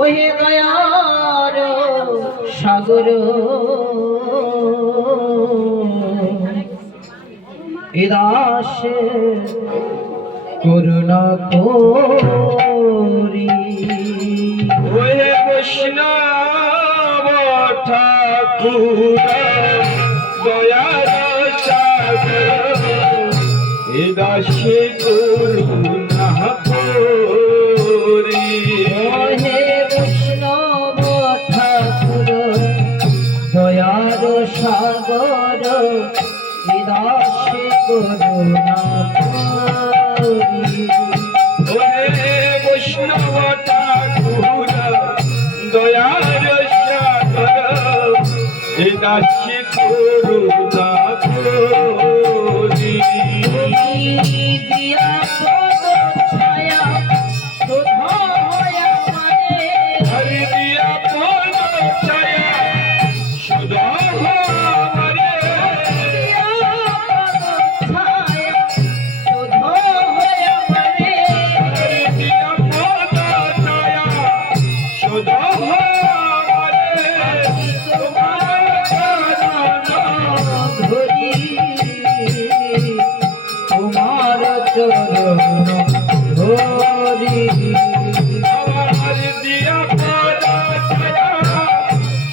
ওহে দয়ার সাগর এ দাসে করুণা করি। ওহে বৈষ্ণব ঠাকুর দয়ার সাগর এ দাসে করুণা করি। ওহে বৈষ্ণব ঠাকুর দয়ার সাগর এ দাসে করুণা করি। ওহে বৈষ্ণব ঠাকুর দয়ার সাগর এ দাসে করুণা করি। দিয়া পদ ছায়া শোধা হয়া মানে হরি দিয়া পদ ছায়া সদা আমারে দিয়া পদ ছায়া শোধা হয়া মানে হরি দিয়া পদ ছায়া সদা আমারে তোমার চরণ ধরি তোমার চরণ ধরি। হরি দিয়া পদ ছায়া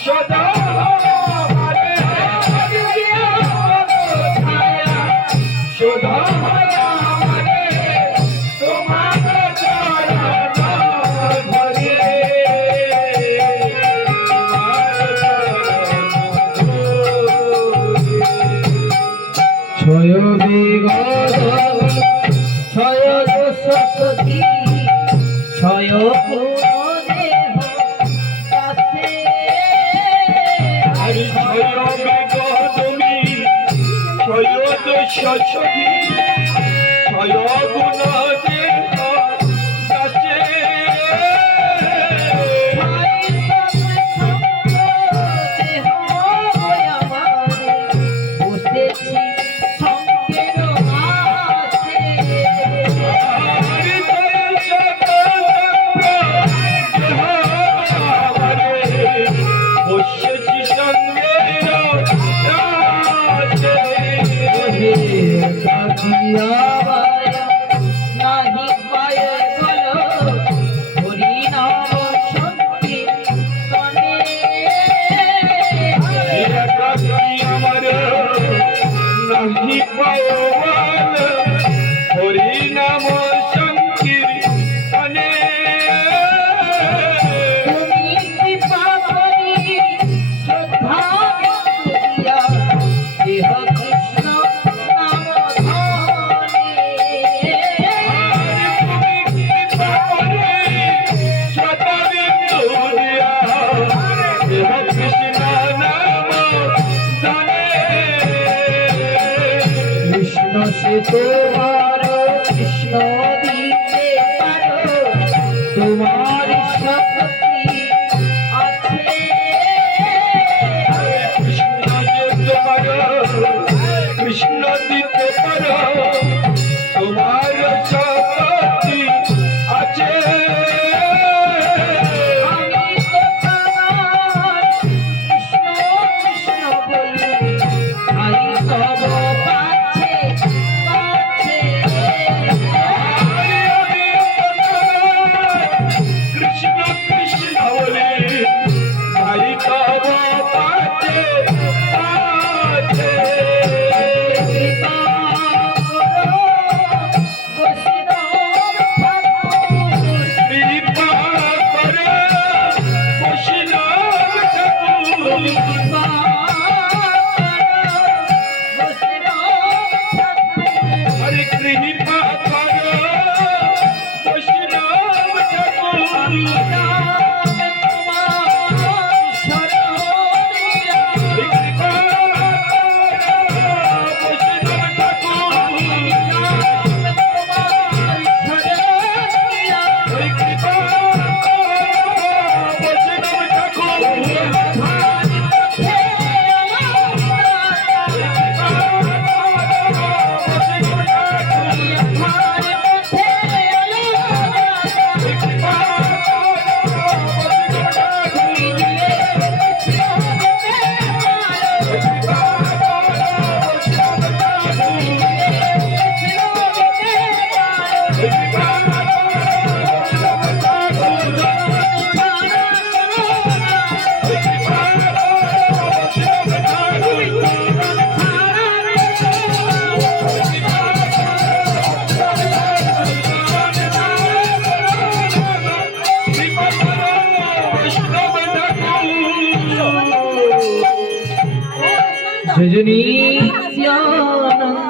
সদা আমারে হরি দিয়া পদ ছায়া সদা আমারে তোমার চরণ ধরি। ছয় বিগত ছয় দোষী ছয় গুণ দেহ কাছে হরি ছয় বেগমি ছয় দোষ ছবি ছয় গুণ দেহ কাছে বসেছি সঙ্গের মাঝে হরি তয় সকল বসেছি সঙ্গে রাজে। নাহি পায়ে বলো হরি নাম সংকীর্তনে আমার নাহি পাওয়াল হরি নাম সংকীর্তনে। তুমি কৃপা করি শ্রদ্ধা করিয়া দেহ কৃষ্ণ নাম ধনে কৃষ্ণ সে তোমার কৃষ্ণ দিতে পারো তোমার শক্তি আছে কৃষ্ণ দিতে পারো তোমার শক্তি আছে। আমি তো তোমার কৃষ্ণ কৃষ্ণ বলি আই তব পাছে পাছে রজনী